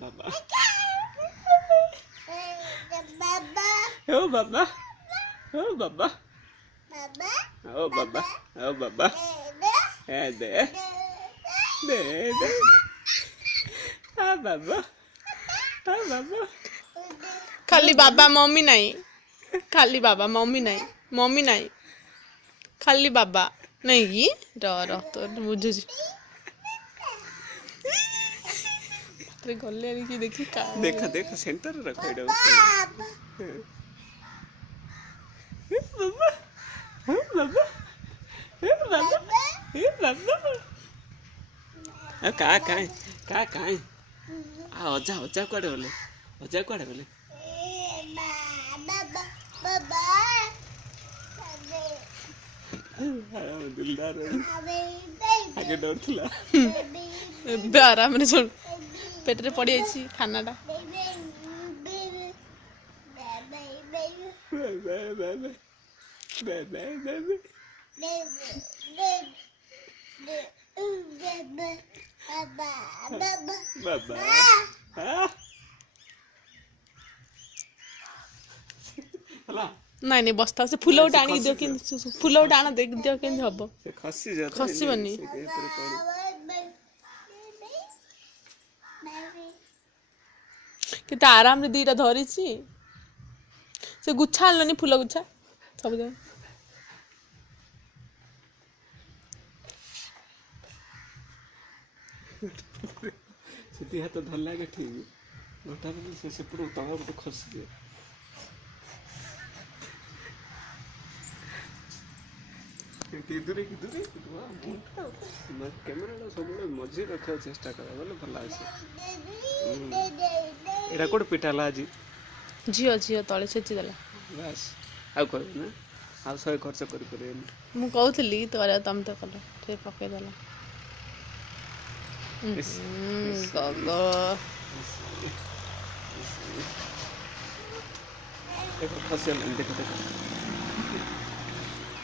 बाबा ओ बाबा ओ बाबा ओ बाबा ओ बाबा ए दे दे दे आ बाबा खाली बाबा मम्मी नहीं, खाली बाबा मम्मी नहीं, मम्मी नहीं, खाली बाबा नहीं की रह तो बुझुची गले कि देखी का देखा देखा सेंटर रखो एडा बाबा बाबा बाबा बाबा का आ अजा अजा कुआडे गले अजा कुआडे गले दिलदार आगे डर थिला ଏବେ ଆରାମରେ ଶୁଣ ପେଟରେ ପଡ଼ିଯାଇଛି ଖାନାଟା बाबा हला ନାଇଁ ନାଇଁ ବସ୍ତା ସେ ଫୁଲ ଗୋଟେ ଆଣିକି ଦିଅ କେମିତି ଫୁଲ ଗୋଟେ ଆଣ ଦେଇ ଦିଅ କେମିତି ହବ से खसी जाता ଖସିବନି କେତେ ଆରାମରେ ଦିଟା ଧରିଛି ସେ ଗୁଚ୍ଛା ଆଣିଲନି ଫୁଲ ଗୁଚ୍ଛା ସବୁ ଯାକ सीधी हाथ धरला के ठीक गोटा से पूरा तला गोटे खसी दिए दूरे कैमेरा सब मझे रखा चेष्टा कर भल आसे एटा कोड पिटाला आज ଝିଅ ଝିଅ ତଳେ ଛେଚି ଦେଲା बस आउ कर ना आउ सही खर्च कर ମୁଁ କହୁଥିଲି ତୋର ତମେ ତ କଲ ଟିକେ ପକେଇଦେଲା ଗଗ देखो खसी देखो देखो